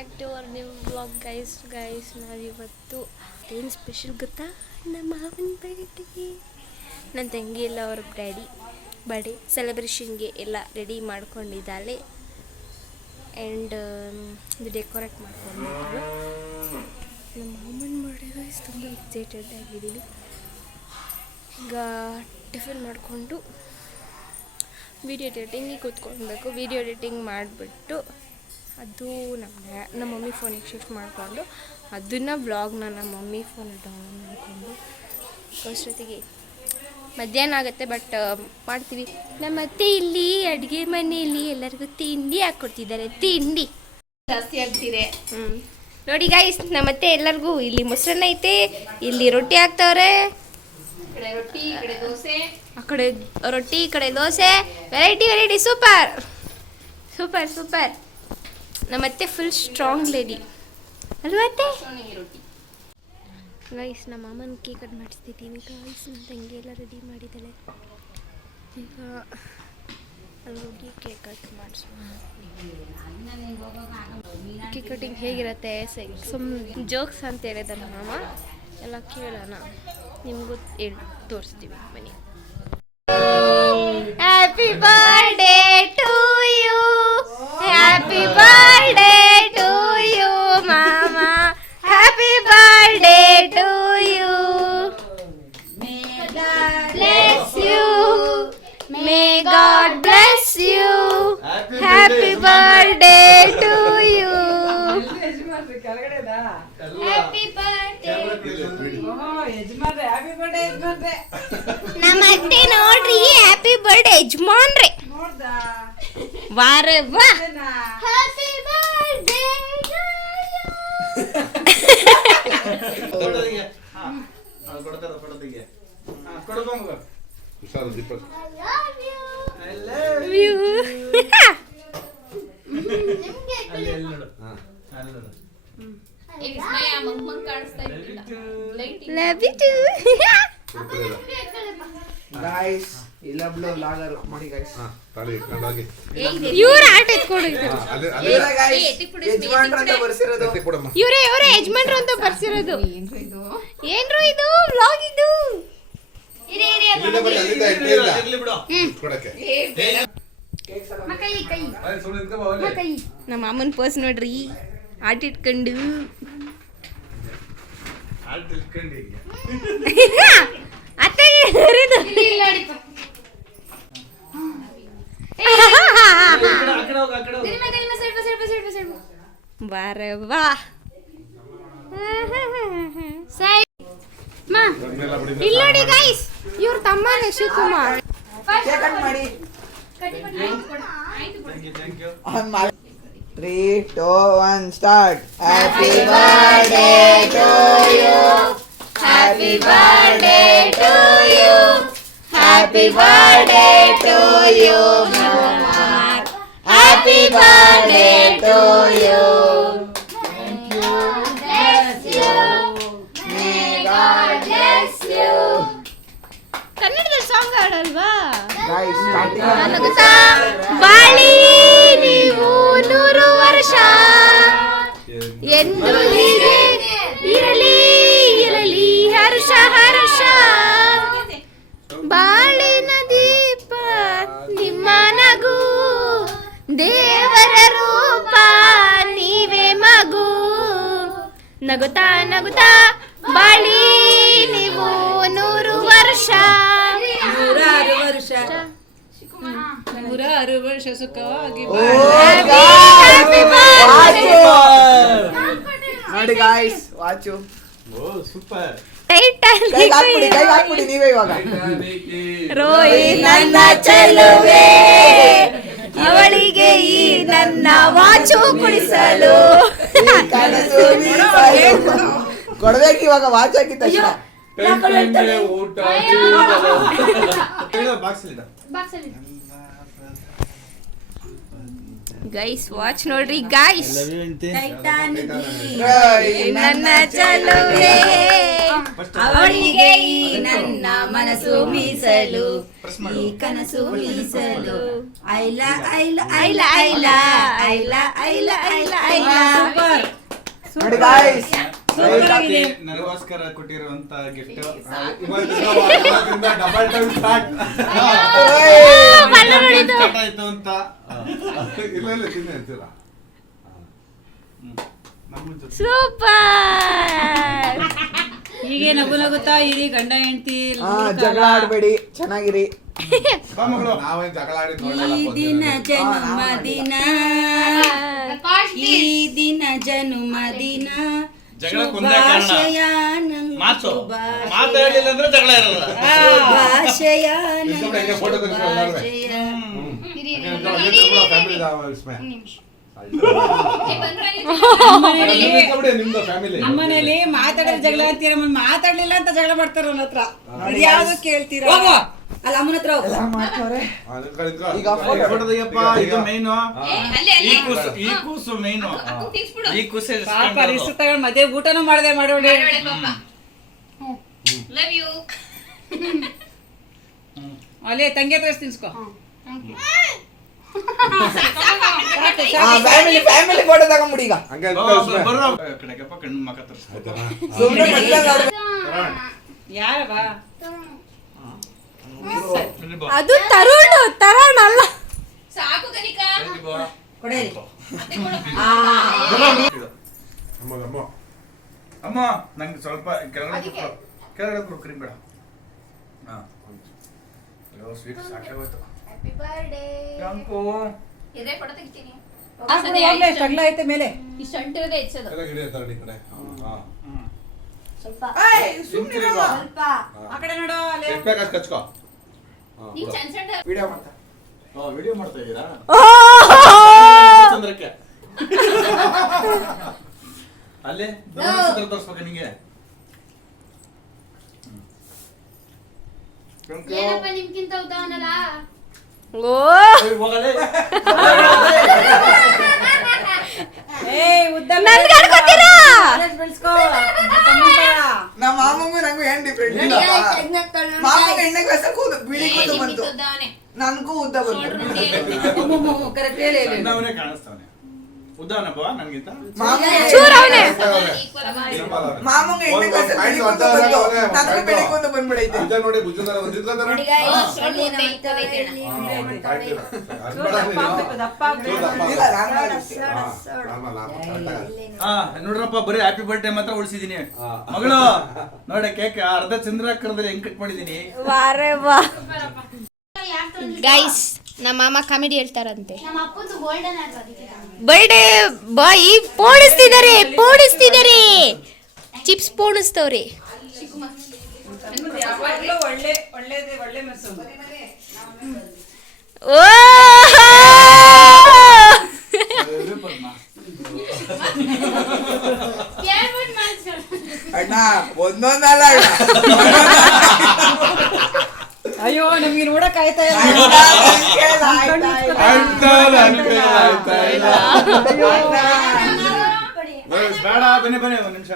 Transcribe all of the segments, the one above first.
Back to our new vlog guys ನಾವಿವತ್ತು ಏನು special ಗೊತ್ತಾ, ನಮ್ಮ ಮಾವನ ಬರ್ಡೇ, ನನ್ನ ತಂಗಿ ಎಲ್ಲ ಅವ್ರ ಡ್ಯಾಡಿ ಬರ್ಡೇ ಸೆಲೆಬ್ರೇಷನ್ಗೆ ಎಲ್ಲ ರೆಡಿ ಮಾಡ್ಕೊಂಡಿದ್ದಾಳೆ. ಆ್ಯಂಡ್ ಇದು ಡೆಕೋರೇಟ್ ಮಾಡ್ಕೊಂಡಿದ್ದಾಳೆ. ನಮ್ಮ ಮಾವನ ಬರ್ಡೇ ಗೈಸ್ ತುಂಬ ಎಕ್ಸೈಟೆಡ್ ಆಗಿದ್ದೀನಿ. ಈಗ ಟಿಫಿನ್ ಮಾಡಿಕೊಂಡು ವೀಡಿಯೋ ಎಡಿಟಿಂಗಿಗೆ ಕೂತ್ಕೊಳ್ಬೇಕು. ವೀಡಿಯೋ ಎಡಿಟಿಂಗ್ ಮಾಡಿಬಿಟ್ಟು ಅದು ನಮ್ಮ ಮಮ್ಮಿ ಫೋನಿಗೆ ಶಿಫ್ಟ್ ಮಾಡಿಕೊಂಡು ಅದನ್ನು ವ್ಲಾಗ್ನ ನಮ್ಮ ಮಮ್ಮಿ ಫೋನ್ ಡೌನ್ಲೋಡ್ ಮಾಡಿಕೊಂಡು ಅಷ್ಟೊತ್ತಿಗೆ ಮಧ್ಯಾಹ್ನ ಆಗುತ್ತೆ. ಬಟ್ ಮಾಡ್ತೀವಿ. ನಮ್ಮ ಅತ್ತೆ ಇಲ್ಲಿ ಅಡುಗೆ ಮನೆಯಲ್ಲಿ ಎಲ್ಲರಿಗೂ ತಿಂಡಿ ಹಾಕ್ಕೊಡ್ತಿದ್ದಾರೆ. ತಿಂಡಿ ಜಾಸ್ತಿ ಆಗ್ತಿದೆ. ನೋಡಿ ಗಾಯ್ಸ್, ನಮ್ಮ ಅತ್ತೆ ಎಲ್ಲರಿಗೂ ಇಲ್ಲಿ ಮೊಸರನ್ನ ಐತೆ, ಇಲ್ಲಿ ರೊಟ್ಟಿ ಹಾಕ್ತವ್ರೆ. ರೊಟ್ಟಿ, ಈ ಕಡೆ ದೋಸೆ, ಆ ಕಡೆ ರೊಟ್ಟಿ, ಈ ಕಡೆ dosa. Variety super super super. ನಮ್ಮತ್ತೆ ಫುಲ್ ಸ್ಟ್ರಾಂಗ್ ಲೇಡಿ ಅಲ್ವಾ ಅತ್ತೆ? ರೊಟ್ಟಿ. ಗೈಸ್, ನಮ್ಮ ಮಾಮನ ಕೇಕ್ ಕಟ್ ಮಾಡಿಸ್ತಿದ್ದೀವಿ ಗೈಸ್. ನನ್ನ ತಂಗಿ ಎಲ್ಲ ರೆಡಿ ಮಾಡಿದ್ದಾಳೆ. ಈಗ ಅಲ್ಲಿ ಹೋಗಿ ಕೇಕ್ ಕಟ್ ಮಾಡಿಸೋಣ. ಕೇಕ್ ಕಟಿಂಗ್ ಹೇಗಿರುತ್ತೆ? ಜೋಕ್ಸ್ ಅಂತ ಹೇಳಿದ ನಮ್ಮ ಮಾಮ. ಎಲ್ಲ ಕೇಳೋಣ, ನಿಮಗೂ ತೋರಿಸ್ತೀವಿ ಬನ್ನಿ. Happy birthday to you, happy birthday to you ಮಾಮ, happy birthday to you. Bless you, may God bless you, happy birthday to you, happy birthday. ನಮ್ಮ ಅತ್ತೆ ನೋಡ್ರಿ, ಹ್ಯಾಪಿ ಬರ್ಡೇ ಯಜಮಾನ್ರೆ. ವಾರೆ ವಾ, ಹ್ಯಾಪಿ ಬರ್ಡೇ ಇವ್ರ ಆಟ ಇವರೇ ಯಜಮಾನ್ರು ಅಂತ ಬರ್ಸಿರೋದು. ಏನ್ರು ಇದು ವ್ಲಾಗ್ ಇದು? ನಮ್ಮ ಅಮ್ಮನ ಪರ್ಸ್ ನೋಡ್ರಿ, ಆಟ ಇಟ್ಕೊಂಡು ಅತ್ತೆಗೆ ಬಾರೆ ವಾ. ಇಲ್ಲಿ ನೋಡಿ ಗೈಸ್, ಇವ್ರ ತಮ್ಮನೇ Shivakumar. 3, 2, 1 start. Happy birthday to you, happy birthday to you, happy birthday to you Kumar, happy birthday to you. ಕನ್ನಡದಲ್ಲಿ ಸಾಂಗ್ ಹಾಡಲ್ವಾ? ಬಾಳಿ ನೀವು 100 ವರ್ಷ ಎಂದು ಹೀಗೆ ಇರಲಿ ಇರಲಿ ಹರ್ಷ ಹರ್ಷ. ಬಾಳಿನ ದೀಪ ನಿಮ್ಮ ನಗು, ದೇವರ ರೂಪ ನೀವೇ ಮಗು. ನಗುತ್ತಾ ನಗುತ್ತಾ ಬಾಳಿ ನೀವು 100 ವರ್ಷ, 106 ವರ್ಷ ಸುಖವಾಗಿ ನೋಡಿ ಗಾಯ್ಸ್, ವಾಚು ಸೂಪರ್. ಹಾಕ್ಬಿಡಿ ನೀವೇ ಇವಾಗ. ರೋಯಿ ನನ್ನ ಚೆಲುವೆ, ಅವಳಿಗೆ ಈ ನನ್ನ ವಾಚು ಕುಡಿಸಲು. ಕೊಡ್ಬೇಕು ಇವಾಗ ವಾಚ್ ಹಾಕಿದ ತಕ್ಷಣ. ಊಟ ಬಾಕ್ಸ್ ಗೈಸ್ ವಾಚ್ ನೋಡ್ರಿ ಗೈಸ್. ನನ್ನ ಚಲುವೆ ಅವಳಿಗೆ ಈ ನನ್ನ ಮನಸ್ಸು ಮೀಸಲು, ಈ ಕನಸು ಮೀಸಲು. ಐಲ ಐಲ ಐಲ ಐಲ ಐಲ ಐಲ ಐಲ ಐಲ. ನೋಡಿ guys, ನನಗೋಸ್ಕರ ಕೊಟ್ಟಿರುವಂತ ಗಿಫ್ಟ್ ಡಬಲ್ ಟೈಮ್ ಸ್ಟಾರ್ಟ್ ಆಯ್ತು ಅಂತ. ಇಲ್ಲ ತಿನ್ನಿ ಅಂತೀರಾ? ಸೂಪರ್. ಹೀಗೆ ನಗು ನಗುತ್ತಾ ಇರಿ ಗಂಡ ಹೆಂಡತಿ. ಜಗಳ ಆಡ್ಬೇಡಿ, ಚೆನ್ನಾಗಿರಿ. ನಾವೇನ್ ಜಗಳ ಆಡಿದ್ ಈ ದಿನ ಜನ್ಮದಿನ, ಈ ದಿನ ಜನ್ಮದಿನ. ಶುಭಾಶಯ ನಂಗೆ ಮಾತಾಡಲಿಲ್ಲ ಅಂದ್ರೆ ಜಗಳ ಇರಲ್ಲ. ಶುಭಾಶಯ ನಂಗೆ ಫೋಟೋ ಶುಭಾಶಯ. ನಿಮ್ದು ಫ್ಯಾಮಿಲಿ ನಮ್ಮನೇಲಿ ಮಾತಾಡಿದ್ರೆ ಜಗಳ ಅಂತೀರ, ಮಾತಾಡ್ಲಿಲ್ಲ ಅಂತ ಜಗಳ ಮಾಡ್ತಾರ ನನ್ನ ಹತ್ರ. ಯಾವ್ದು ಕೇಳ್ತೀರಾ? ಅಲ್ಲ ಅಮ್ಮನ ಹತ್ರ ಹೋಗು. ಈಗ photo ಇದು ಮೇನು. ಈ ಕೂಸು ಮೇನು. ಈ ಕೂಸೆ ಪಾಪ ರಿಸ್ಕ್ ತಗೊಂಡ್ ಮಧ್ಯೆ ಊಟನೂ ಮಾಡದೆ ಮಾಡೋಣ. Love you. ಅಲ್ಲೇ ತಂಗಿ ಹತ್ರ ತಿನ್ಸ್ಕೊ. ಫ್ಯಾಮಿಲಿ ಫೋಟೋ ತಗೊಂಡ್ಬಿಡಿ ಈಗ. ಕಡೆಗಪ್ಪ ಕಣ್ಣು ಮಕ್ಕ ತರಿಸ್ತಾರೆ. ಸುಮ್ನೆ ಮದ್ವೆ ಮಾಡ್ಬೇಡಿ. ಯಾರವ ಅದು ತರುಣ್ ಅಲ್ಲ. ಸಾಕು ಕನಿಕಾ. ಕೊಡೇರಿ. ಅಮ್ಮ ನಂಗೆ ಸ್ವಲ್ಪ ಕೆಳಗಡೆ ಕೊಡ್ಕ್ರಿ ಬೇಡ. ಸ್ವೀಟ್ ಸಾಕಾಗೋಯ್ತು. Happy birthday. ಇದೇ ಫೋಟೋ ತೆಗಿತೀನಿ. ಜಗಳ ಐತೆ ಮೇಲೆ. ಇಷ್ಟು ಅಂಟಿರೋದೇ ಹೆಚ್ಚದು. ಸ್ವಲ್ಪ ಸ್ವಲ್ಪ ಆ ಕಡೆ ನೋಡು. ಅಲ್ಲೇ ಕಚ್ಕೋ. ನೀವು ಸಣ್ಣ ಸಣ್ಣ ವಿಡಿಯೋ ಮಾಡ್ತಾ. ವಿಡಿಯೋ ಮಾಡ್ತಾ ಇದ್ದೀರಾ? ಚಂದ್ರಕ್ಕೆ ಅಲ್ಲಿ ತೋರಿಸ್ಬೇಕ ನಿಂಗೆ. ಏನಪ್ಪ ನಿಮ್ಗಿಂತ ಉದಾಹರಣಲ್ಲ. ಓ ಹೋಗಲೇ ನನ್ಗೆ ಅನ್ಕೋತೀರಾ? ಬೆಳೆಸ್ಕೋ. ನಮ್ಮ ಮಾಮಂಗೂ ನಂಗೂ ಏನ್ ಡಿಫ್ರೆಂಟ್ ಇಲ್ಲ. ಮಾಮಂಗ ಎಣ್ಣೆ ಗ್ಲಾಸ್ ಬಿಳಿ ಕೂದಲು ಬಂತು, ನನ್ಗೂ ಉದ್ದ ಬಂತು. ಕರೆಕ್ಟ್ ಹೇಳಿ. ಸಣ್ಣವನೇ ಕಾಣಿಸ್ತಾವನೆ. ಉದಾಹರಣೆ ನನ್ಗಿಂತ ಚೂರ್ ಅವ್ನೆ. ಮಾಮಂಗ ಎಣ್ಣೆ ಗ್ಲಾಸ್ ಬಿಳಿ ಕೂದಲು ಬಂತು, ನನಗೂ ಬಿಳಿ ಕೂದಲು ಬಂದ್ಬಿಡೈತೆ. ನೋಡಿ ಭುಜದ ಒಂದಿದ್ದರೆ ಇಲ್ಲ ನಾನು ನೋಡ್ರಪ್ಪ ಬರೀ ಹ್ಯಾಪಿ ಬರ್ತ್ಡೇ ಮಾತ್ರ ಉಳಿಸಿದೀನಿ. ಮಗಳು ನೋಡ ಕೇಕ್ ಅರ್ಧ ಚಂದ್ರಾಕರದಲ್ಲಿ ಹೆಂಗ್ ಕಟ್ ಮಾಡಿದೀನಿ. ವಾರೆ ವಾ. ಗೈಸ್ ನಮ್ಮ ಮಾಮ ಕಾಮಿಡಿ ಹೇಳ್ತಾರಂತೆ. ನಮ್ಮ ಅಪ್ಪಂದು ಗೋಲ್ಡನ್ ಆದ್ರು ಅದಕ್ಕೆ. ಬರ್ಡೇ ಬಾಯಿ ಪೋಣಿಸ್ತಿದ್ದಾರೆ. ಚಿಪ್ಸ್ ಪೋಣಿಸ್ತವ್ರಿ. ಯಾವಾಗ್ಲೂ ಒಳ್ಳೆ ಮನಸ್ಸು. ಓ ಕೇಳ್ಬಿಟ್ಟು ಮಾಡ್ಸು. ಅಣ್ಣ ಒಂದೊಂದಲ್ಲ ಅಣ್ಣ. ಅಯ್ಯೋ ನಮ್ಗೆ ನೋಡಕ್ ಆಯ್ತಾ ಇಲ್ಲ. ಬೇಡ ಬನ್ನಿ ಒಂದ್ ನಿಮಿಷ.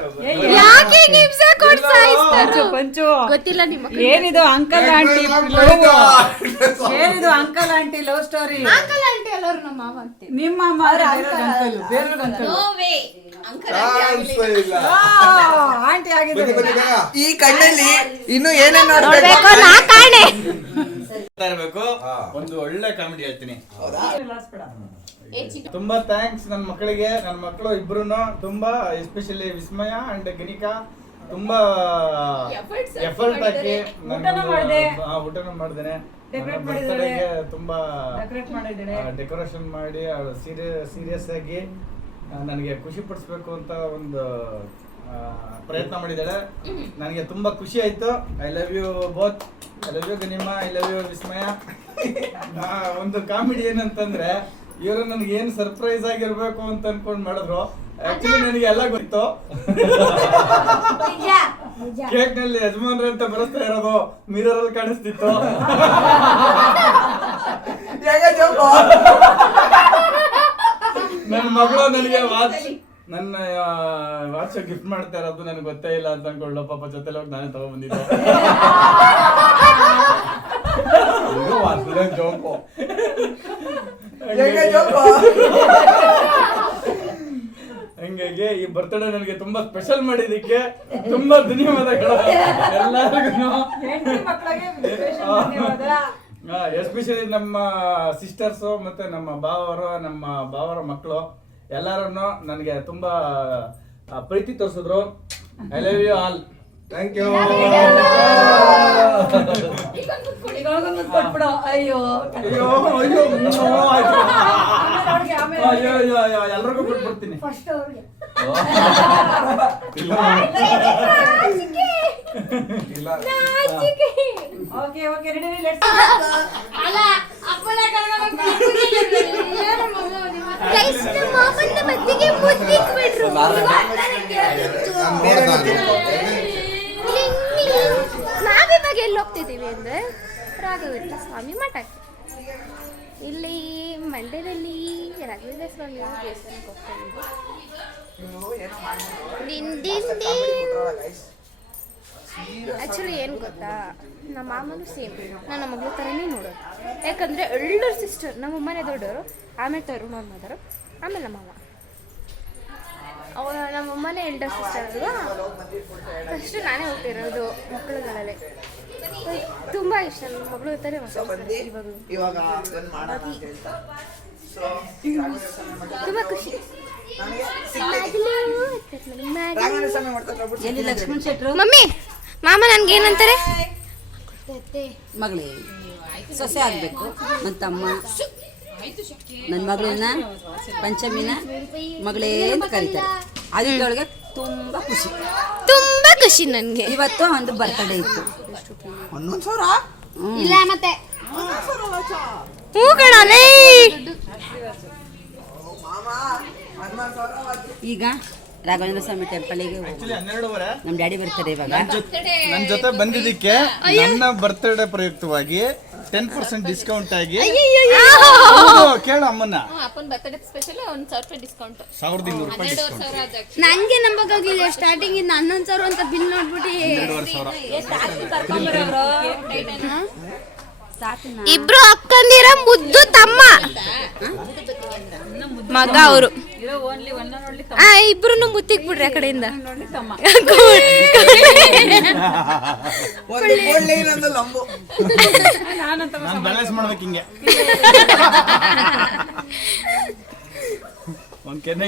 ಯಾಕೆ ಹಿಂಸೆ ಕೊಡ್ಸಾಯಿಸ್ತಾರೆ? ಪಂಚು ಗೊತ್ತಿಲ್ಲ ನಿಮ್ಮ ಏನಿದು ಅಂಕಲ್ ಆಂಟಿ ಏನಿದು uncle aunty love story. Uncle aunty ಎಲ್ಲರೂ ನಮ್ಮ ಮಾವ ಅಂತೀವಿ. ನಿಮ್ಮ ಅಮ್ಮ ಬೇರೆ uncle no way. Uncle aunty ಆಗಿದೆ. ಈ ಕಣ್ಣಲ್ಲಿ ಇನ್ನು ಏನೇನ್ ನೋಡ್ಬೇಕು? ನೋಡ್ಬೇಕು ನಾ ಕಾಣೆ. ಇರ್ಬೇಕು. ಒಂದು ಒಳ್ಳೆ ಕಾಮಿಡಿ ಹೇಳ್ತೀನಿ. ತುಂಬಾ ಥ್ಯಾಂಕ್ಸ್ ನನ್ನ ಮಕ್ಕಳಿಗೆ. ನನ್ನ ಮಕ್ಕಳು ಇಬ್ರು ತುಂಬಾ ಎಸ್ಪೆಷಲಿ ವಿಸ್ಮಯ ಅಂಡ್ ಗಣಿಕಾ ತುಂಬಾ ಎಫರ್ಟ್ ಹಾಕಿ ಊಟನೂ ಮಾಡ್ದೇನೆ. ತುಂಬಾ ಡೆಕೋರೇಷನ್ ಮಾಡಿ ಸೀರಿಯಸ್ ಆಗಿ ನನಗೆ ಖುಷಿ ಪಡಿಸ್ಬೇಕು ಅಂತ ಒಂದು ಪ್ರಯತ್ನ ಮಾಡಿದ್ದಾಳೆ. ನನಗೆ ತುಂಬಾ ಖುಷಿ ಆಯ್ತು. I love you both. I love you ಗನಿಮಾ, ಐ ಲವ್ ಯು ವಿಸ್ಮಯ. ಒಂದು ಕಾಮಿಡಿ ಏನಂತಂದ್ರೆ ಇವರು ನನಗೆ ಏನು ಸರ್ಪ್ರೈಸ್ ಆಗಿರ್ಬೇಕು ಅಂತ ಅನ್ಕೊಂಡ್ ಮಾಡಿದ್ರು. ಆಕ್ಚುಲಿ ನನಗೆ ಎಲ್ಲ ಗೊತ್ತು. ಕೇಕ್ ನಲ್ಲಿ ಯಜಮಾನ್ರ ಅಂತ ಬರೆಸ್ತಾ ಇರೋದು ಮಿರರ್ ಅಲ್ಲಿ ಕಾಣಿಸ್ತಿತ್ತು. ಮಗಳು ನನಗೆ ನನ್ನ ವಾಚ್ ಗಿಫ್ಟ್ ಮಾಡ್ತಾ ಇರೋದು ನನಗೆ ಗೊತ್ತೇ ಇಲ್ಲ ಅಂತ ಅನ್ಕೊಳ್ಳೋ ಪಾಪ ಜೊತೆಲಿ ಹೋಗಿ ನಾನೇ ತಗೊಂಡ್ಬಂದಿದ್ದೆ. ಜೋಕು ಹಂಗಾಗಿ ಈ ಬರ್ತಡೇ ನನಗೆ ತುಂಬಾ ಸ್ಪೆಷಲ್ ಮಾಡಿದಕ್ಕೆ ತುಂಬಾ ಧನ್ಯವಾದಗಳು ಎಲ್ಲರಿಗೂ. ಎಸ್ಪೆಷಲಿ ನಮ್ಮ ಸಿಸ್ಟರ್ಸು ಮತ್ತೆ ನಮ್ಮ ಬಾವರ ಮಕ್ಕಳು ಎಲ್ಲರನ್ನು ನನಗೆ ತುಂಬಾ ಪ್ರೀತಿ ತೋರಿಸಿದ್ರು. I love you all. Thank you. ಎಲ್ರಿಗೂ ಬಿಟ್ಬಿಡ್ತೀನಿ. ನಾವಿವಾಗ ಎಲ್ಲಿ ಹೋಗ್ತಿದ್ದೀವಿ ಅಂದ್ರೆ ರಾಘವೇಂದ್ರ ಸ್ವಾಮಿ ಮಠಕ್ಕೆ. ಇಲ್ಲಿ ಮಂಡ್ಯದಲ್ಲಿ ರಾಘವೇಂದ್ರ ಸ್ವಾಮಿ ದೇವಸ್ಥಾನಕ್ಕೆ ಹೋಗ್ತಾ ಆ್ಯಕ್ಚುಲಿ ಏನು ಗೊತ್ತಾ, ನಮ್ಮ ಮಾಮನು ಸೇಮ್ ನನ್ನ ಮಗಳ ಥರನೇ ನೋಡೋದು. ಯಾಕಂದರೆ ಎಲ್ಡರ್ ಸಿಸ್ಟರ್, ನಮ್ಮ ಮನೆ ದೊಡ್ಡವರು, ಆಮೇಲೆ ತರುಣ್ ಅವ್ರ ಮದರು, ಆಮೇಲೆ ನಮ್ಮ ಮಾವ. ನಮ್ಮ ಅಮ್ಮನೇ ಎಲ್ಡರ್ ಸಿಸ್ಟರ್ ಅಲ್ವಾ, ಫಸ್ಟು ನಾನೇ ಹೋಗ್ತಿರೋದು ಮಕ್ಕಳುಗಳಲ್ಲೇ. ತುಂಬ ಇಷ್ಟ ನನ್ನ ಮಗಳು ಇರ್ತಾರೆ. ತುಂಬ ಖುಷಿ. ಲಕ್ಷ್ಮಣ್ ಶೆಟ್ರು ಮಮ್ಮಿ ಮಾಮ ನನ್ಗೇನಂತಾರೆ, ಮಗಳೇ ಸೊಸೆ ಆಗ್ಬೇಕು. ನನ್ನ ತಮ್ಮ ನನ್ನ ಮಗಳನ್ನ ಪಂಚಮಿನ ಮಗಳೇ ಅಂತ ಕರೀತಾರೆ. ಅದಕ್ಕೆ ತುಂಬಾ ಖುಷಿ, ತುಂಬಾ ಖುಷಿ ನನಗೆ. ಇವತ್ತು ಒಂದು ಬರ್ತಡೇ ಇತ್ತು. 11,000 ಇಲ್ಲ ಮತ್ತೆ ಹೂ ಕಣಲೇ. ಈಗ ರಾಘವೇಂದ್ರ ಸ್ವಾಮಿ ಟೆಂಪಲ್ಗೆ ನಮ್ಮ ಡ್ಯಾಡಿ ಬರ್ತಾರೆ ಇವಾಗ. ನನ್ನ ಜೊತೆ ಬಂದಿದ್ದಕ್ಕೆ ನನ್ನ ಬರ್ತ್ಡೇ ಪ್ರಯುಕ್ತವಾಗಿ 10% ಡಿಸ್ಕೌಂಟ್ ಆಗಿ ಕೇಳ ಅಮ್ಮನ್ನ. ಅಪ್ಪನ ಬರ್ತಡೇ ಸ್ಪೆಷಲ್ 1,000 ರೂಪಾಯಿ ಡಿಸ್ಕೌಂಟ್. 1,200 ರೂಪಾಯಿ ಡಿಸ್ಕೌಂಟ್. ನಂಗೆ ನಂಬಕ್ಕಾಗಿಲ್ಲ, ಸ್ಟಾರ್ಟಿಂಗ್ ಇಂದ 11,000 ಅಂತ ಬಿಲ್ ನೋಡ್ಬಿಟ್ಟು 2,500. ಇಬ್ರು ಅಕ್ಕಂದಿರ ಮುದ್ದು ತಮ್ಮ ಮಗ ಅವರು. ಇಬ್ರು ಮುತ್ತಿಗ್ ಬಿಡ್ರಿ ಆ ಕಡೆಯಿಂದ. ನಾನು ಬ್ಯಾಲೆನ್ಸ್ ಮಾಡ್ಬೇಕು ಹಿಂಗೆ. ಒಂದ್ ಕೆನೆ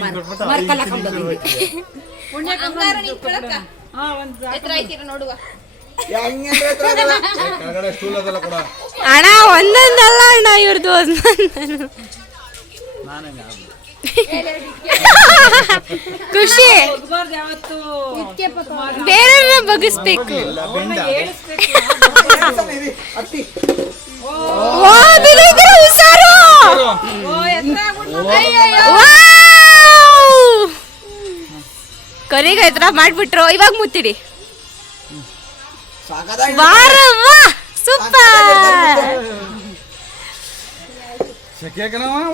ನೋಡುವ ಕೆಳಗಡೆ ಸ್ಟೂಲ್ ಅದಲ್ಲ ಕೂಡ ಅಣ್ಣ ಒಂದೊಂದಲ್ಲ ಅಣ್ಣ, ಇವ್ರದ್ದು ಒಂದೊಂದು. ಖುಷಿ ಬೇರೆ ಬಗ್ಗಿಸ್ಬೇಕು. ಕರಿಗ ಈ ತರ ಮಾಡ್ಬಿಟ್ರು. ಇವಾಗ ಮುತ್ತಿಡಿ. ಸೂಪರ್.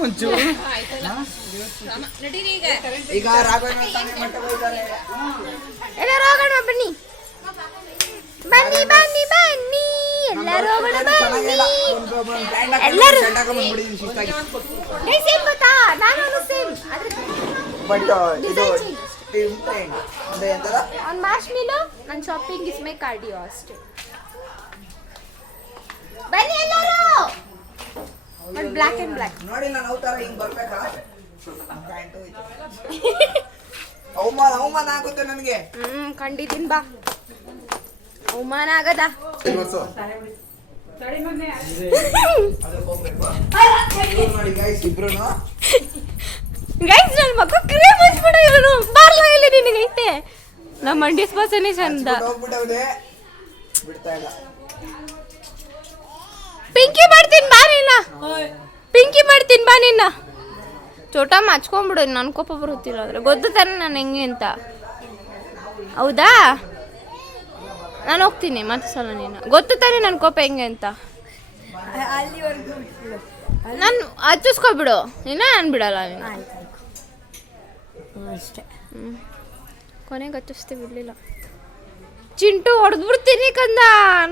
ಒಂಚೂರು ಈಗ ರಾಘವೇಂದ್ರ ಸ್ವಾಮಿ ಮಠ ಹೋಗ್ತಾರೆ. ಎಲ್ಲರೂ ಹೋಗೋಣ, ಬನ್ನಿ ಬನ್ನಿ ಬನ್ನಿ ಬನ್ನಿ, ಎಲ್ಲರೂ ಹೋಗೋಣ ಬನ್ನಿ. ಎಲ್ಲರೂ ಸೇಮ್ ಗೊತ್ತಾ, ನಾನು ಸೇಮ್. ಬಟ್ ಇದು ಡಿಫ್ರೆಂಟ್ ಅಂದ್ರೆ ಎಂತರ ಆನ್ ಮಾರ್ಶ್ಮೆಲೋ. ನನ್ನ ಶಾಪಿಂಗ್ ಇಸ್ ಮೈ ಕಾರ್ಡಿಯೋ ಅಷ್ಟೇ. ಬನ್ನಿ ಎಲ್ಲರೂ. ಒಂದು ಬ್ಲ್ಯಾಕ್ ಅಂಡ್ ಬ್ಲ್ಯಾಕ್ ನೋಡಿ. ನಾನು ಅವತಾರ ಹಿಂಗ್ ಬರ್ಬೇಕಾ? ಅವಮಾನ ಆಗುತ್ತೆ ನನಗೆ. ಖಂಡಿತೀನಿ ಬಾ. ಅವಮಾನ ಆಗದ. ನೋಡಿ ಗೈಸ್, ಇಬ್ರುನು ಗೈಸ್ ನನ್ನ ಮಕ್ಕ ಕ್ರೀಮ್ ಹಚ್ಬಿಡ. ಇವನು ಬಾರ್ಲ ಇಲ್ಲಿ ನಿನಗೈತೆ. ನಮ್ಮ ಮಂಡಿ ಸ್ಪಾಸನೆ ಚಂದ. ಹೋಗ್ಬಿಟ್ಟವ್ರೆ, ಬಿಡ್ತಾ ಇಲ್ಲ. ಪಿಂಕಿ ಮಾಡ್ತೀನಿ ಬಾ ನಿನ್ನ. ಪಿಂಕಿ ಮಾಡ್ತೀನಿ ಬಾ ನಿನ್ನ. ಚೋಟ ಹಚ್ಕೊಂಡ್ಬಿಡು. ನನ್ನ ಕೋಪ ಬರುತ್ತಿಲ್ಲ ಅಂದ್ರೆ ಗೊತ್ತು ತಾನೆ ನಾನು ಹೆಂಗೆ ಅಂತ. ಹೌದಾ? ನಾನು ಹೋಗ್ತೀನಿ ಮತ್ತೆ ಸಲ. ನೀನು ಗೊತ್ತು ತಾನೆ ನನ್ನ ಕೋಪ ಹೆಂಗೆ ಅಂತ. ನಾನು ಹಚ್ಚಿಸ್ಕೊಬಿಡು. ನೀನು ನಾನು ಬಿಡಲ್ಲ. ನೀನು ಅಷ್ಟೇ. ಕೊನೆಗೆ ಹಚ್ಚಿಸ್ತೀವಿ ಇರಲಿಲ್ಲ. ಚಿಂಟು ಹೊಡೆದ್ಬಿಡ್ತೀನಿ ಕಂದ,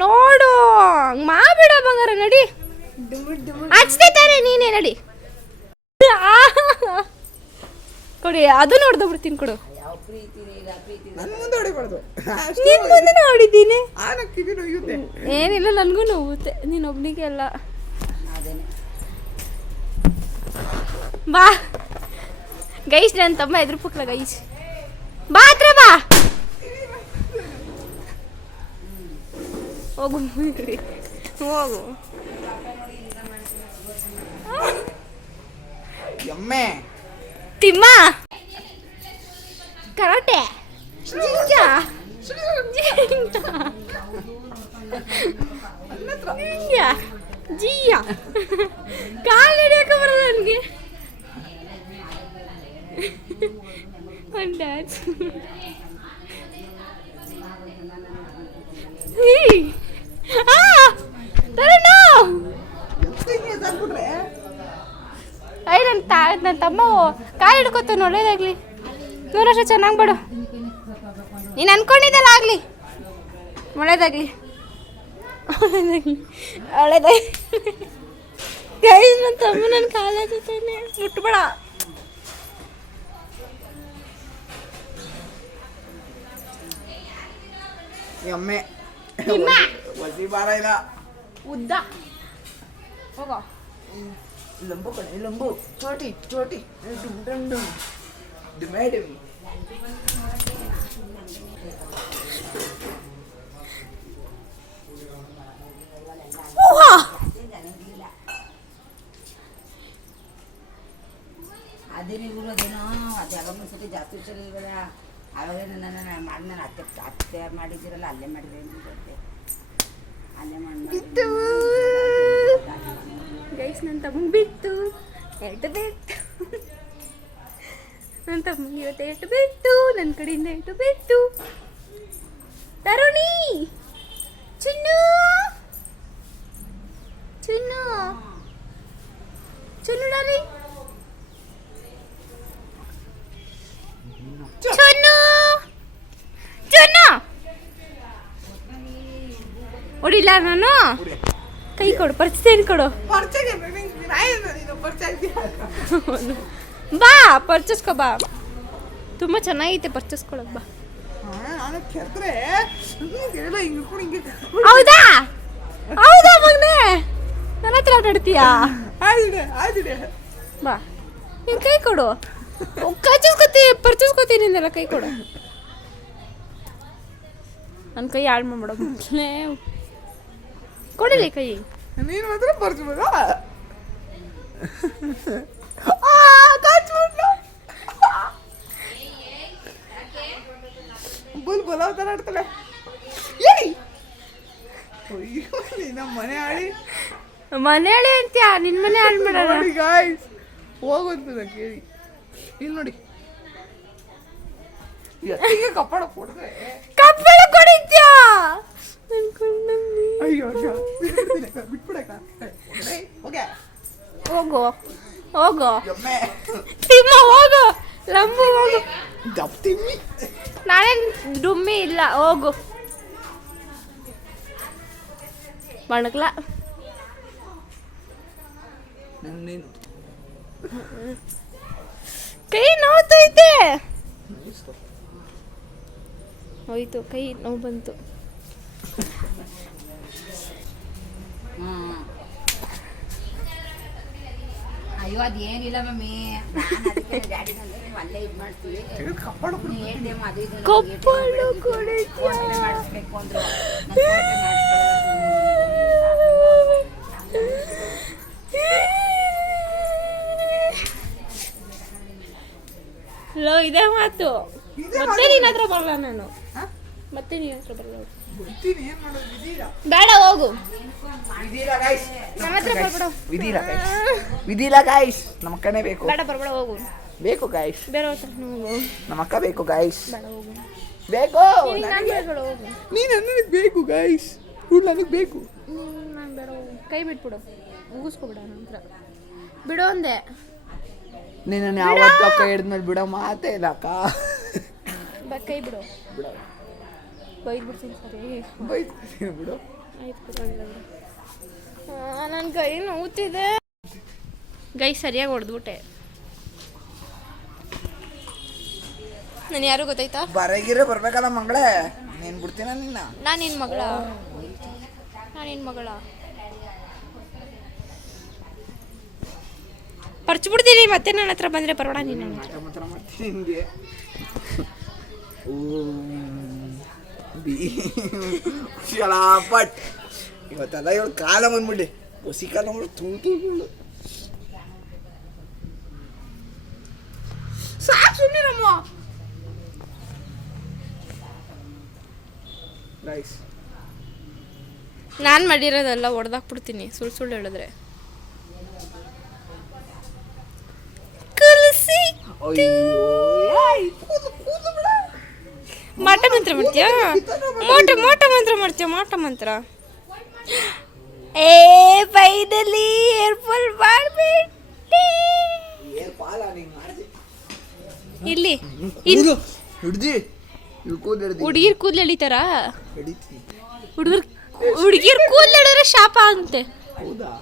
ನೋಡು ಹಂಗೆ ಮಾಡ್ಬೇಡ ಬಂಗಾರ, ನಡಿ ಹಚ್ತೇ ತಾನೆ ನೀನೇ, ನಡಿ ಕೊಡಿ, ಅದನ್ನು ಹೊಡೆದು ಬಿಡ್ತೀನಿ ಕೊಡು. ನನ್ನ ಮುಂದೆ ಹೊಡಿಬಾರ್ದು, ನಿನ್ ಮುಂದೆ ಹೊಡಿತೀನಿ. ಕಿವಿ ನೋಯುತ್ತೆ. ಏನಿಲ್ಲ, ನನಗೂ ನೋವುತ್ತೆ, ನೀನೊಬ್ನಿಗೆ ಅಲ್ಲ. ಬಾ ಗೈಸ್, ನನ್ನ ತಮ್ಮ ಎದುರು ಪುಕ್ಲ ಗೈಸ್, ಬಾ ಹತ್ರ ಬಾ, ಹೋಗು ಹೋಗು. ಎಮ್ಮೆ ತಿಮ್ಮ ಕರಾಟೆ ಜಿಂಜ ಜಿಯ ಕಾಲು ಹಿಡಿಯೋಕೆ ಬರಲ್ಲ ನನಗೆ. ಒಂದು ಡ್ಯಾನ್ಸ್ ಅಯ್ಯ, ನನ್ನ ತಮ್ಮ ಕಾಲು ಹಿಡ್ಕೊತಾನೆ, ಒಳ್ಳೇದಾಗ್ಲಿ, ನೂರಷ್ಟು ಚೆನ್ನಾಗಿ ಬಿಡು, ನೀನು ಅನ್ಕೊಂಡಿದ್ದೆಲ್ಲ ಆಗಲಿ, ಒಳ್ಳೇದಾಗ್ಲಿ ಒಳ್ಳೇದಾಗ್ಲಿ ಒಳ್ಳೇದಾಗಿ. ಗೈಸ್, ನನ್ನ ತಮ್ಮ ನನ್ನ ಕಾಲಾಗ್ತಾನೆ, ಮುಟ್ಬೇಡ. ಎಮ್ಮೆ ಒಸಿ ಬಾರ ಇಲ್ಲ, ಉದ್ದ ಹೋಗೋ. ಲಂಬು ಕಣೆ, ಲಂಬು ಚೋಟಿ ಚೋಟಿ ಡುಮ್ ಡುಮ್ ಡುಮ್ ಡುಮೆ ಡುಮ್. ಅದಿರಿರೋದೇನೋ ಅದು ಯಾವಾಗ ಒಂದ್ಸತಿ ಜಾಸ್ತಿ ಹುಷಾರಿಲ್ವಲ್ಲ, ಆವಾಗ ನನ್ನ ಮಾಡಿ ನಾನು ಅತ್ತೆ ಮಾಡಿದ್ದೀರಲ್ಲ, ಅಲ್ಲೇ ಮಾಡಿದೆ ಗೊತ್ತೆ, ಅಲ್ಲೇ ಮಾಡಿ ಗೈಸ್, ನನ್ನ ತಮ್ಮಗೆ ಬಿತ್ತು, ಎಟ್ಟು ಬಿತ್ತು, ನನ್ನ ತಮ್ಮಗೆ ಇವತ್ತು ಎಟ್ಟು ಬಿತ್ತು, ನನ್ನ ಕಡೆಯಿಂದ ಎಟ್ಟು ಬಿತ್ತು. ತರುಣಿ, ಚಿನ್ನು ಚಿನ್ನು ಚಿನ್ನು ಡಾರಿ, ಚಿನ್ನು ಚಿನ್ನು ಹೊಡಿಲ್ಲ ನಾನು, ಕೈ ಕೊಡು, ಪರಿಚಯ ಕೊಡು, ಬಾ ಪರ್ಚೇಸ್ಕೊ, ಬಾ, ತುಂಬ ಚೆನ್ನಾಗೈತೆ, ಪರ್ಚೇಸ್ಕೊಳಕ್ ಬಾ. ಹೌದಾ ಹೌದಾ ಮಗನೇ, ನನ್ನ ಹತ್ರ ಆಟಾಡ್ತೀಯಾ? ಬಾ, ನೀನು ಕೈ ಕೊಡು, ಪರ್ಚೇಸ್ಕೊತೀನಿ ಅಂದೆಲ್ಲ, ಕೈ ಕೊಡು. ನನ್ನ ಕೈ ಹಾಳು ಮಾಡ್ಬಿಡೋ ಕೊಡಲಿ ಕೈ. ನೀನು ಮಾತ್ರ ಬರ್ಸ್ಬೋದ? ಬುಲ್ ಬುಲಾವ್ ತರ ಆಡ್ತಾಳೆ. ನಮ್ಮ ಮನೆ ಆಡಿ ಮನೆಯಳಿ ಅಂತ್ಯಾ, ನಿನ್ನ ಮನೆ ಹಾಳು ಮಾಡೋಣ. ಗಾಯ್ಸ್, ಹೋಗೋದು ಕೇಳಿ, ಇಲ್ಲಿ ನೋಡಿ, ಎತ್ತಿಗೆ ಕಪ್ಪಳ ಕೊಡ್ರೆ ಕಪ್ಪಳ ಕೊಡಿದ್ಯಾ? ಅಯ್ಯೋ ಬಿಟ್ಬಿಡಕ, ಹೋಗು ಹೋಗು, ಎಮ್ಮೆ ತಿಮ್ಮ ಹೋಗು, ಲಂಬು ಹೋಗು, ದಪ್ ತಿಮ್ಮಿ, ನಾನೇನು ಡುಮ್ಮಿ ಇಲ್ಲ, ಹೋಗು ಬಣಕ್ಲ. ನೀನು ಕೈ ನೋವ್ತೈತೆ, ಹೋಯ್ತು, ಕೈ ನೋವು ಬಂತು. ಅಯ್ಯೋ ಅದೇನಿಲ್ಲ ಮಮ್ಮಿ, ನಾನು ಅದಕ್ಕೆ ಡ್ಯಾಡಿ ಅಲ್ಲೇ ಇದು ಮಾಡ್ತೀವಿ, ಕಪ್ಪಳ ಹೇಳ್ದೇಮ್ಮ ಅದು ಇದು ಕಪ್ಪಳು ಕೊಡಿದ್ಯಾ? ಮಾಡಿಸ್ಬೇಕು ಅಂದ್ರು, ಲೋ, ಇದೇ ಮಾತು, ಮತ್ತೆ ನಿನ್ನ ಹತ್ರ ಬರಲ್ಲ ನಾನು, ಮತ್ತೆ ನಿನ್ನ ಹತ್ರ ಬರಲ್ಲ. ಗೊತ್ತೀನಿ, ಏನ್ ಮಾಡೋದು, ವಿಧಿಲ್ಲ, ಬೇಡ ಹೋಗು, ವಿಧಿಲ್ಲ ಗಾಯ್ಸ್, ನಮ್ಮ ಹತ್ರ ಬರ್ಬೇಡ, ವಿಧಿಲ್ಲ ಗಾಯ್ಸ್, ವಿಧಿಲ್ಲ ಗಾಯ್ಸ್, ನಮ್ಮ ಅಕ್ಕನೇ ಬೇಕು, ಬೇಡ ಬರ್ಬೇಡ, ಹೋಗು, ಬೇಕು ಗಾಯ್ಸ್, ಬೇರೆ ಹತ್ರ ಹೋಗು, ನಮ್ಮ ಅಕ್ಕ ಬೇಕು ಗಾಯ್ಸ್, ಬೇಡ ಹೋಗು, ಬೇಕು, ನಾನು ಬೇಡ ಹೋಗು, ನೀನು ನನಗೆ ಬೇಕು ಗಾಯ್ಸ್, ಇವ್ಳು ನನಗೆ ಬೇಕು, ನಾನು ಬೇಡ ಹೋಗು, ಕೈ ಬಿಟ್ಬಿಡು, ಮುಗಿಸ್ಕೊಬಿಡ ನನ್ನ ಹತ್ರ, ಬಿಡು ಅಂದೆ. ನೀನು ಯಾವತ್ತು ಕೈ ಹಿಡಿದ್ಮೇಲೆ ಬಿಡೋ ಮಾತೇ ಇಲ್ಲ ಅಕ್ಕ. ಕೈ ಬಿಡು, ಬೈದು ಬಿಡ್ತೀನಿ ಸರಿ. ಬೈತೀನಿ ಬಿಡು. ಆಯ್ತು ಪರವಾಗಿಲ್ಲ ಬಿಡು. ನನ್ನ ಕೈ ನೋವುತ್ತಿದೆ. ಗೈ ಸರಿಯಾಗಿ ಹೊಡೆದ್ಬಿಟ್ಟೆ. ನಾನು ಯಾರು ಗೊತ್ತಾಯ್ತಾ? ಬರಗಿರೆ ಬರ್ಬೇಕಲ್ಲ ಮಗಳೇ, ನೀನು ಬಿಡ್ತೀನ ನಿನ್ನ? ನಾನು ನಿನ್ನ ಮಗಳ, ಪರ್ಚ್ಬಿಡ್ತೀನಿ ಮತ್ತೆ ನನ್ನ ಹತ್ರ ಬಂದರೆ ಬರೋಣ. ನೀನು ಮಾತ್ರ ಮಾಡ್ತೀನಿ ನಿನಗೆ. ಪಟ್ ಇವತ್ತೆಲ್ಲ ಇವಳು ಕಾಲ ಬಂದ್ಬಿಡಿ, ಹೊಸಿ ಕಾಲ ತುಳು ಸಾಕು ಸುಮ್ಮನೆ ನಮ್ಮ ನೈಸ್. ನಾನು ಮಾಡಿರೋದೆಲ್ಲ ಹೊಡೆದಾಕ್ಬಿಡ್ತೀನಿ ಸುಳ್ಳು ಹೇಳಿದ್ರೆ. ಮಾಟ ಮಂತ್ರ ಮಾಡ್ತೀಯಾ? ಮೋಟ ಮಂತ್ರ ಮಾಡ್ತೀಯ? ಮಾಟ ಮಂತ್ರ ಏ ಫೈನಲಿ ಏರ್ಫಾಲ್ ಮಾಡ್ಬಿಟ್ಟೆ. ಇಲ್ಲಿ ಹಿಡ್ದಿ ಹುಡುಗಿರ್ ಕೂದಲು ಎಳಿತಾರ? ಹುಡುಗಿರ್ ಕೂದಲು ಎಳಿದ್ರೆ ಶಾಪ ಅಂತೆ. ಹೌದಾ?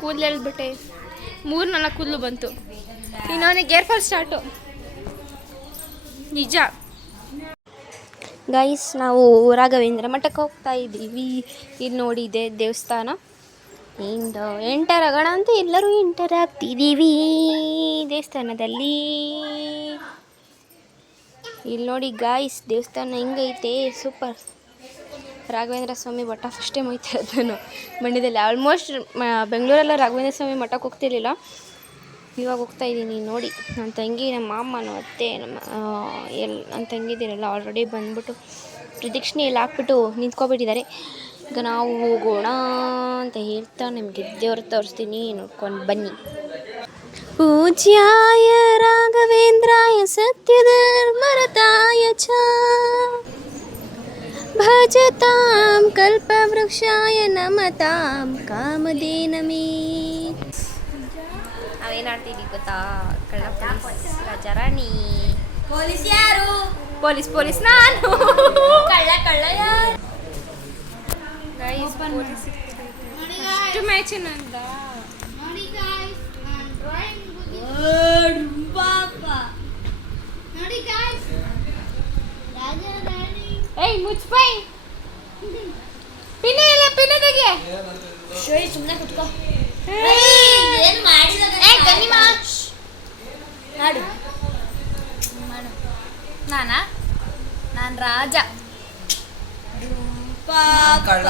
ಕೂದಲು ಎಳ್ಬಿಟ್ಟೆ, 3-4 ಕೂದಲು ಬಂತು. ಇನ್ನವನಿಗೆ ಏರ್ಫಾಲ್ ಸ್ಟಾರ್ಟು. ನಿಜ ಗೈಸ್, ನಾವು ರಾಘವೇಂದ್ರ ಮಠಕ್ಕೆ ಹೋಗ್ತಾ ಇದ್ದೀವಿ. ಇಲ್ಲಿ ನೋಡಿ ಇದೆ ದೇವಸ್ಥಾನ. ಎಂಟರ್ ಆಗೋಣ ಅಂತ ಎಲ್ಲರೂ ಎಂಟರ್ ಆಗ್ತಿದ್ದೀವಿ ದೇವಸ್ಥಾನದಲ್ಲಿ. ಇಲ್ಲಿ ನೋಡಿ ಗಾಯ್ಸ್, ದೇವಸ್ಥಾನ ಹೆಂಗೈತೆ, ಸೂಪರ್. ರಾಘವೇಂದ್ರ ಸ್ವಾಮಿ ಮಠ ಫಸ್ಟ್ ಟೈಮ್ ಹೋಗ್ತಾ ಇರೋದು ನಾನು ಮಂಡ್ಯದಲ್ಲಿ. ಆಲ್ಮೋಸ್ಟ್ ಬೆಂಗಳೂರೆಲ್ಲ ರಾಘವೇಂದ್ರ ಸ್ವಾಮಿ ಮಠಕ್ಕೆ ಹೋಗ್ತಿರ್ಲಿಲ್ಲ, ಇವಾಗ ಹೋಗ್ತಾ ಇದ್ದೀನಿ. ನೋಡಿ ನನ್ನ ತಂಗಿ, ನಮ್ಮ ಮಾಮ, ನಮ್ಮ ಅತ್ತೆ, ನನ್ನ ತಂಗಿದಿರೆಲ್ಲ ಆಲ್ರೆಡಿ ಬಂದ್ಬಿಟ್ಟು ಪ್ರದಕ್ಷಿಣೆ ಎಲ್ಲ ಹಾಕ್ಬಿಟ್ಟು ನಿಂತ್ಕೊಬಿಟ್ಟಿದ್ದಾರೆ. ಈಗ ನಾವು ಹೋಗೋಣ ಅಂತ ಹೇಳ್ತಾ ನಿಮಗೆ ದೇವ್ರ ತೋರಿಸ್ತೀನಿ, ನೋಡ್ಕೊಂಡು ಬನ್ನಿ. ಪೂಜ್ಯಾಯ ರಾಘವೇಂದ್ರಾಯ ಸತ್ಯಧರ್ಮರತಾಯ ಚ ಭಜತಾಂ ಕಲ್ಪವೃಕ್ಷಾಯ ನಮತಾಂ ಕಾಮಧೇನಮೇ. ನಾವೇನಾಡ್ತೀವಿ ಗೊತ್ತಾ? ಕಳ್ಳ ಪೊಲೀಸ್ ರಾಜಾರಾಣಿ. ಪೊಲೀಸ್ ಯಾರು? ಪೊಲೀಸ್ ನಾನು. ಕಳ್ಳ ಯಾರು? ಅಷ್ಟು ಮ್ಯಾಚ್ ನಂದ. ನೋಡಿ ಗಾಯ್ಸ್, ನಾನು ಡ್ರಾಯಿಂಗ್ ಪಾಪ. ನೋಡಿ ಗಾಯ್ಸ್, ರಾಜಾರಾಣಿ. ಏಯ್ ಮುಚ್ಪೈ, ಪಿನ್ನೆ ಇಲ್ಲ, ಪಿನ್ನೆ ತೆಗೆ. ಶೋಯ್ ಸುಮ್ಮನೆ ಕುತ್ಕೋ. ಏನು ಮಾಡಿದ? ಏ ಗನಿಮಾ ಮಾಡು. ನಾನು ರಾಜ. ಕಳ್ಳ.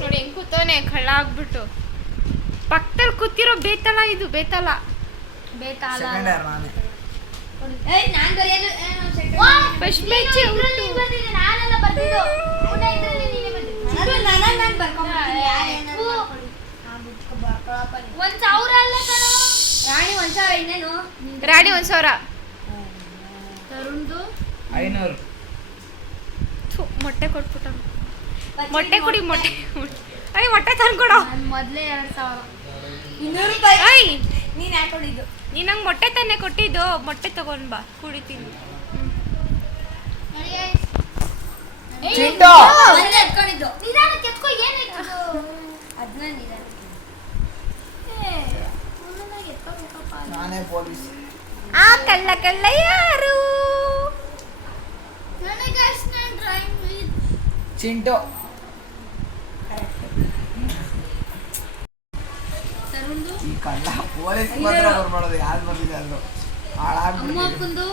ನೋಡಿ ಹೆಂಗ್ ಕೂತವನೆ ಕಳ್ಳ ಆಗ್ಬಿಟ್ಟು. ಪಕ್ಕದಲ್ಲಿ ಕೂತಿರೋ ಬೇತಲ, ಇದು ಬೇತಲ. ಸೆಕೆಂಡ್ ಯಾರು? ನಾನೇ. ಏಯ್ ನಾನು ಬರೆಯೋದು ಫಸ್ಟ್ ಬೆಂಚ್ ನಾನೆಲ್ಲ ಬರ್ತಿದ್ದು. ನಾನು ಬರ್ಕೊಂಡ್ಬಿಡ್ತೀನಿ. ಯಾರೇನಾದ್ರು ಮಾಡ್ಕೊಳ್ಳಿ. 1,000 ಅಲ್ಲ ಕಣೋ. ರಾಣಿ 1,000 ಇನ್ನೇನು? ರಾಣಿ 1,000. ತರುಣ್ದು 500. ಮೊಟ್ಟೆ ಕೊಟ್ಬಿಟ್ಟ. ಮೊಟ್ಟೆ ಕುಡಿ, ಮೊಟ್ಟೆ. ಅಯ್ಯ ಮೊಟ್ಟೆ ತಂದ್ಕೊಡು. ಮೊದಲೇ 2,000. 200 ರೂಪಾಯಿ. ಅಯ್ಯ ನೀನು ಹಾಕೊಂಡಿದ್ದು. ನೀನು ನಂಗೆ ಮೊಟ್ಟೆ ತಾನೇ ಕೊಟ್ಟಿದ್ದು. ಮೊಟ್ಟೆ ತಗೊಂಡ್ ಬಾ, ಕುಡಿತೀನಿ. ಚಿಂಟು ಒಂದೇ ಎತ್ಕೊಂಡಿದ್ದು. ನಿಧಾನಕ್ಕೆ ಎತ್ಕೊ. ಏನಾಯ್ತು ಅದನ್ನ ನಿಧಾನ. ನಾನೇ ಪೊಲೀಸ್. ಆ ಕಳ್ಳ ಯಾರು? ಚಿಂಟು. ಈ ಕಳ್ಳ ಪೊಲೀಸ್ ಮಾತ್ರ ಬರ್ಬಾರ್ದು. ಯಾರು ಬಂದಿದೆ ಅದು ಹಾಳಾಗ್ಬಿಟ್ಟಿದೆ.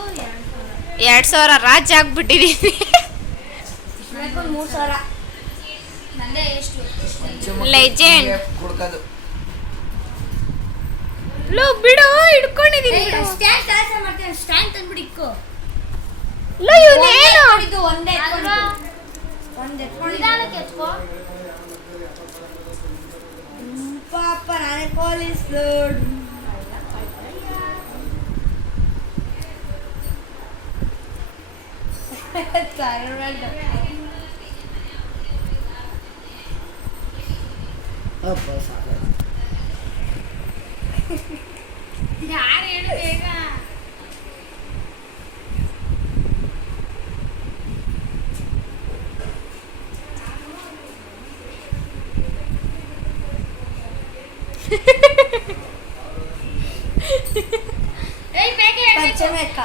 2,000 ರಾಜ ಆಗ್ಬಿಟ್ಟಿದೀನಿ. 3,000. ನಂದೇ ಎಷ್ಟು? ಲೆಜೆಂಡ್. ಕುಡ್ಕದು. ಲೋ ಬಿಡು, ಹಿಡ್ಕೊಂಡಿದೀನಿ. ಸ್ಟ್ಯಾಂಡ್ ಕೆಲಸ ಮಾಡ್ತೀನಿ. ಸ್ಟ್ಯಾಂಡ್ ತಂದ್ಬಿಡಿ ಇಕ್ಕೋ. ಲೋ ಇವನೇನು? ಇದು ಒಂದೇ ಎತ್ಕೊಂಡು ನಿಧಾನಕ್ಕೆ ಎತ್ಕೋ. ಪಾಪ ನಾನೇ ಪೊಲೀಸ್. ಅಪ್ಪ ಸಾಕು. ಯಾರು ಹೇಳು ಬೇಗ. ಏಯ್ ಬೇಗ ಹೇಳು. ಪಂಚಮೇಕ.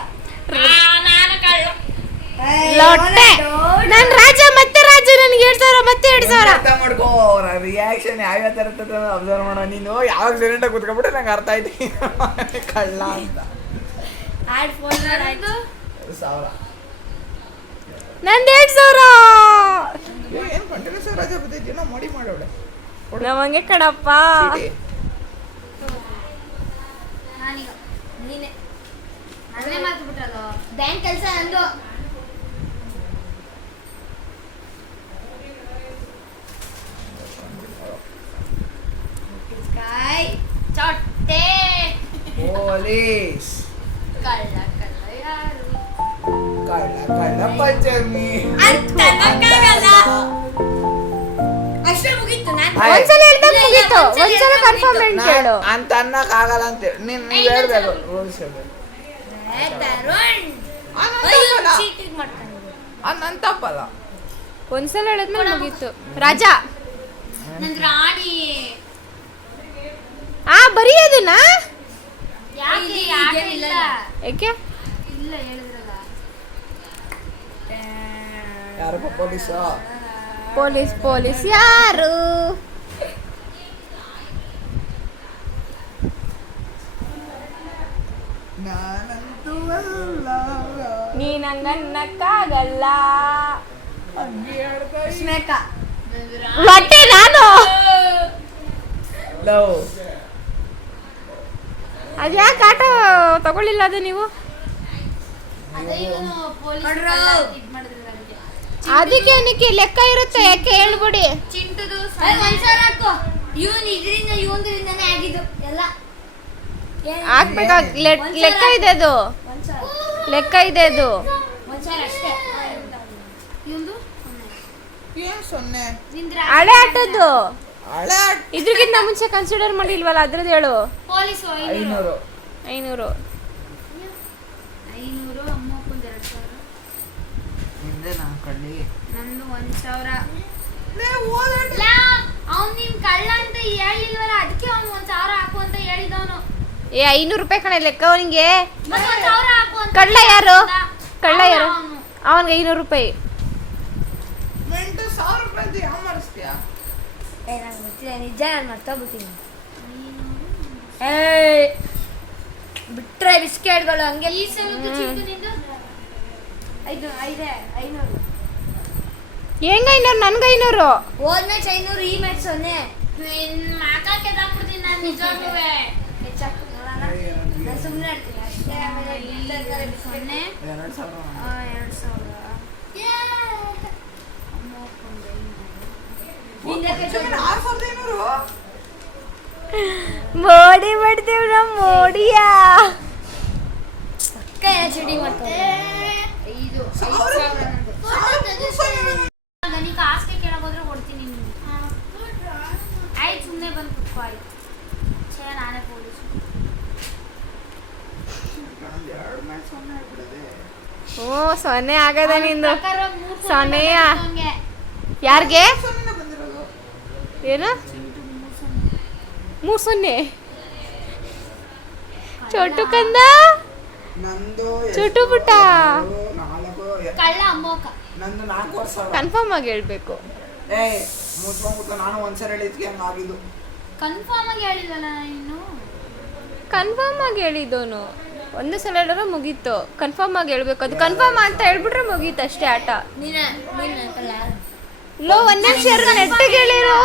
ನಾನು ಕಳ್ಳು. ಲೊಟ್ಟೆ ನನ್ ರಾಜ ಮತ್ತೆ ರಾಜ ನನ್ಗೆ 2,000 ಮತ್ತೆ 2,000. ಅರ್ಥ ಮಾಡ್ಕೋ ಅವ್ರ ರಿಯಾಕ್ಷನ್ ಯಾವ್ಯಾವ ಥರ ಇರ್ತದೆ ಅಬ್ಸರ್ವ್ ಮಾಡೋ. ನೀನು ಯಾವಾಗ ಸೈಲೆಂಟಾಗಿ ಕೂತ್ಕೊಂಡ್ಬಿಟ್ರೆ ನಂಗೆ ಅರ್ಥ ಆಯ್ತು ಕಳ್ಳ ಅಂತ. ಆಡ್ ಫೋನ್ ಆಯ್ತು. 1,000 ನಂದು 2,000. ಏನು ಕಂಟಿನ್ಯೂಸ್ ರಜೆ ಬರ್ತೈತಿ ನಾವು ಮಾಡಿ ಮಾಡೋಳೆ ನಮಗೆ ಕಣಪ್ಪ. ನಾನೀಗ ನೀನೆ ಅದನ್ನೇ ಮಾತು ಬಿಟ್ಟಲ್ಲ. ಬ್ಯಾಂಕ್ ಕೆಲಸ ಅಂದು ಕೈ ಚೊಟ್ಟೆ. ಪೊಲೀಸ್ ಕಳ್ಳ ಕಳ್ಳ ಯಾರು ಕಳ್ಳ ಪಂಚಮಿ ಅಂತ ನಂಗಾಗಲ್ಲ. ಅಷ್ಟೇ ಮುಗೀತು. ನಾನು ಒಂದ್ಸಲ ಹೇಳ್ದಾಗ ಮುಗೀತು. ಒಂದ್ಸಲ ಕನ್ಫರ್ಮ್ ಕೇಳು. ಅಂತ ಅನ್ನಕ್ ಆಗಲ್ಲ ಅಂತ ನೀವ್ ಹೇಳ್ಬೇಕು ರೂಲ್ಸ್ ಹೇಳ್ಬೇಕು. ತರುಣ್ ಚೀಟಿಂಗ್ ಮಾಡ್ತಾನೆ. ನನ್ ತಪ್ಪಲ್ಲ. ಒಂದ್ಸಲ ಹೇಳಿದ್ಮೇಲೆ ಮುಗೀತು. ರಾಜ ನಂದು ರಾಣಿ. ಬರೀ ಅದನ್ನ ಯಾಕೆ ಇಲ್ಲ ಯಾಕೆ ಇಲ್ಲ ಹೇಳಿದ್ರಲ್ಲ. ಯಾರಪ್ಪ ಪೊಲೀಸ? ಪೊಲೀಸ್ ಯಾರು? ನಾನಂತೂ ಅಲ್ಲ ನೀನ್ ಹಂಗನ್ನಕ್ಕಾಗಲ್ಲ. ಸ್ಮೇಕ. ಹೊಟ್ಟೆ ನಾನು ಲವ್ ಅದ್ಯಾಕೆ ಆಟ ತಗೊಳ್ಳಿಲ್ಲ ಅದು ನೀವು? ಅದೇ ಇವನು ಪೊಲೀಸ್ ಇದ್ ಮಾಡಿದ್ರಲ್ಲ ಅದಕ್ಕೆ. ಅದಕ್ಕೆ ನಿಕ್ಕೆ ಲೆಕ್ಕ ಇರುತ್ತೆ. ಯಾಕೆ ಹೇಳ್ಬಿಡಿ. ಚಿಂಟುದು 1,000 ಹಾಕು. ಇವನು ಇವನ್ರಿಂದಾನೇ ಆಗಿದ್ದು ಎಲ್ಲ. ಹಾಕ್ಬೇಕಾಗ ಲೆಕ್ಕ ಇದೆ ಅದು. 1,000 ಲೆಕ್ಕ ಇದೆ ಅದು. 1,000 ಅಷ್ಟೇ. ಇವಂದು ಏನ್ ಸೊನ್ನೆ ನಿಂದ್ರ ಹಳೆ ಆಟದ್ದು. ಹಳೆ ಇದ್ರಿಗಿಂತ ಮುಂಚೆ ಕನ್ಸಿಡರ್ ಮಾಡಿಲ್ವಲ್ಲ ಅದ್ರದ್ದು ಹೇಳು. ಪೊಲೀಸ್ 500 500 ಅಮ್ಮಪ್ಪಂದು 2,000. ಹಿಂದೆ ನಾ ಕಳ್ಳಿ ನಂದು 1,000. ಅವ್ನು ನಿನ್ ಕಳ್ಳ ಅಂತ ಹೇಳಿಲ್ವಲ್ಲ ಅದಕ್ಕೆ ಅವ್ನು 1,000 ಹಾಕು ಅಂತ ಹೇಳಿದವನು. 500 ರೂಪಾಯಿ ಕಣೆ ಲೆಕ್ಕ ಅವನಿಗೆ. ಮತ್ತೆ 1,000 ಹಾಕು ಅಂತ ಕಳ್ಳ ಯಾರು? ಕಳ್ಳ ಅವ್ನು, ಯಾರು? ಅವ್ನು. ಅವನಿಗೆ 500 ರೂಪಾಯಿ. 1,000 ರೂಪಾಯಿ ಯಾವ ಮಾಡಿಸ್ತೀಯಾ? ನಂಗೆ ಗೊತ್ತಿಲ್ಲ ನಿಜ. ನಾನು ಮರ್ತೋಗ್ಬಿಟ್ಟಿನಿ. ಬಿಟ್ರೆ ಬಿಸ್ಕೆಟ್ಗಳು ಹಂಗೆ. ಈ ಸಲದ್ದು ಚಿಂಟು ನಿಂದು 500. ಹೆಂಗ 500? ನನ್ಗೆ 500. ಹೋದ ಮ್ಯಾಚ್ 500, ಈ ಮ್ಯಾಚ್ 0. ಮಾತಾಕೆ ಹಾಕ್ಬಿಡ್ತೀನಿ ನಾನು ನಿಜವಾಗ್ಲೂ. ಹೆಚ್ಚಾಕು ನೋಡೋಣ. ನಾನು ಸುಮ್ಮನೆ ಇರ್ತೀನಿ ಅಷ್ಟೇ. ಆಮೇಲೆ 0 2,000 2,000. ಮೋಡಿ ಮಾಡ್ತೀವಿ ನಾವು. ಮೋಡಿಯಾ ಕೈ ಚೀಟಿ ಮಾಡ್ತಾರೆ. 5,000 ನನಗೆ ಆಸ್ತಿ ಕೇಳೋದ್ರೆ ಕೊಡ್ತೀನಿ ನಿಮ್ಗೆ. ಆಯ್ತು ಸುಮ್ಮನೆ ಬಂದು ಕುತ್ಕೋ. ಆಯ್ತು ನಾನೇ ಪೊಲೀಸು. ಓ 0 ಆಗದ ನಿಂದು. ಪ್ರಕಾರ 3 ಸೊನ್ನೆಯ? ಹಂಗೆ. ಯಾರಿಗೆ ಏನು? 3-0 ಚೋಟು ಕಂದ. ನಂದು ಚೋಟು ಪುಟ್ಟ. 4 ಕಳ್ಳ ಅಮ್ಮೋಕ. ನಂದು 4,000. ಕನ್ಫರ್ಮ್ ಆಗಿ ಹೇಳ್ಬೇಕು. ಮುಚ್ಕೊಂಡ್ಬಿಟ್ಟು ನಾನು ಒಂದ್ಸರಿ ಹೇಳಿದ್ಕೆ ಹಂಗ ಆಗಿದ್ದು. ಕನ್ಫರ್ಮ್ ಆಗಿ ಹೇಳಿದಲ್ಲ ಇನ್ನು. ಕನ್ಫರ್ಮ್ ಆಗಿ ಹೇಳಿದೋನು. ಒಂದು ಸಲ ಹೇಳಿದ್ರೆ ಮುಗೀತು. ಕನ್ಫರ್ಮ್ ಆಗಿ ಹೇಳ್ಬೇಕು. ಅದು ಕನ್ಫರ್ಮ್ ಅಂತ ಹೇಳ್ಬಿಟ್ರೆ ಮುಗೀತು ಅಷ್ಟೇ ಆಟ. ನೀನು ಕಳ್ಳ. ಲೋ ಒಂದೇ ಶೇರ್ ನೆಟ್ಟಿಗೆ ಹೇಳಿರು.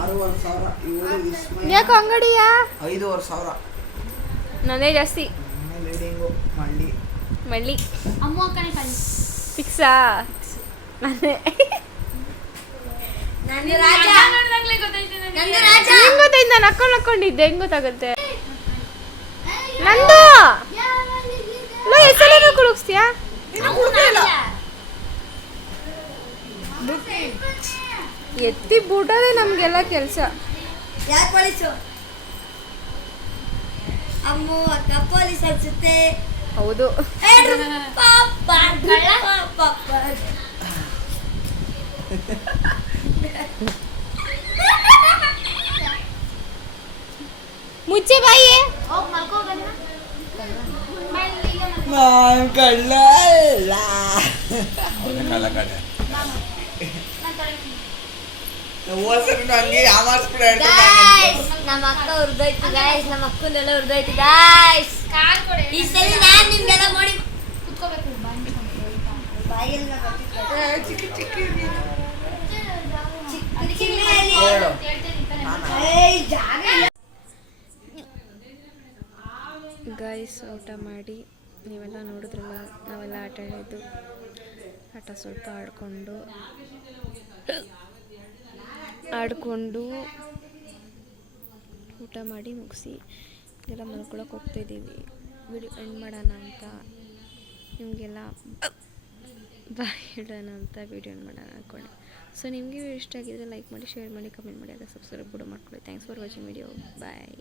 6,500 ಇವಳು ವಿಸ್ಮಯ. ಯಾಕೆ ಅಂಗಡಿಯಾ? 5,500 ನನ್ನೇ ಜಾಸ್ತಿ. ಲೀಡಿಂಗು ಮಳ್ಳಿ ಅಮ್ಮೋಕನೇ ಕಳ್ಳ. ಫಿಕ್ಸಾ? ನಾನೇ ನಂದು ರಾಜ. ನಂದು ರಾಜ. ಹೆಂಗ್ ಗೊತ್ತಾಯ್ತು? ನಾನು ಹಾಕೊಂಡಿದ್ದೆ. ಹೆಂಗ್ ಗೊತ್ತಾಗುತ್ತೆ? ನಂದು ಲೋ ಹೆಸರೇನು ಕುಳುಕ್ಸ್ತೀಯಾ? ಎತ್ತಿ ಬಿಡೋದೇ ನಮಗೆಲ್ಲ ಕೆಲಸ. ಯಾರು ಪೊಲೀಸು? ಅಮ್ಮು ಅಕ್ಕ ಪೊಲೀಸ್ ಅನ್ಸುತ್ತೆ. ಹೌದು. ಮುಚ್ಚೆ ಬಾಯಿ. ನಾನ್ ಕಳ್ಳ ಅಲ್ಲ. ಓದ್ಸರಿನೂ ಹಂಗೆ ಯಾಮಾರ್ಸ್ಬಿಡ ನಮ್ಮ ಅಕ್ಕ ಉರ್ದೋಯ್ತು ಗಾಯ್ಸ್, ನಮ್ಮ ಅಕ್ಕನೆಲ್ಲ ಉರ್ದೋಯ್ತು ಗಾಯ್ಸ್. ಈ ಸಲ ನಾನು ನಿಮ್ಗೆಲ್ಲ ನೋಡಿ ಕುತ್ಕೋಬೇಕು. ಚಿಕ್ಕ ಚಿಕ್ಕ ಗೈಸ್ ಊಟ ಮಾಡಿ ನೀವೆಲ್ಲ ನೋಡಿದ್ರಲ್ಲ, ನಾವೆಲ್ಲ ಆಟ ಆಡಿದ್ದು. ಆಟ ಸ್ವಲ್ಪ ಆಡಿಕೊಂಡು ಊಟ ಮಾಡಿ ಮುಗಿಸಿ ಎಲ್ಲ ಮಲ್ಕೊಳಕ್ಕೆ ಹೋಗ್ತಾಯಿದ್ದೀವಿ. ವಿಡಿಯೋ ಎಂಡ್ ಮಾಡೋಣ ಅಂತ ನಿಮಗೆಲ್ಲ ಬಾಯ್ ಇಡೋಣ ಅಂತ ವಿಡಿಯೋ ಎಂಡ್ ಮಾಡೋಣ ಅಂದ್ಕೊಂಡೆ. ಸೊ ನಿಮಗೆ ಇಷ್ಟ ಆಗಿದ್ರೆ ಲೈಕ್ ಮಾಡಿ, ಶೇರ್ ಮಾಡಿ, ಕಮೆಂಟ್ ಮಾಡಿ, ಅದೇ ಸಬ್ಸ್ಕ್ರೈಬ್ ಕೂಡ ಮಾಡ್ಕೊಳ್ಳಿ. Thanks for watching video. Bye.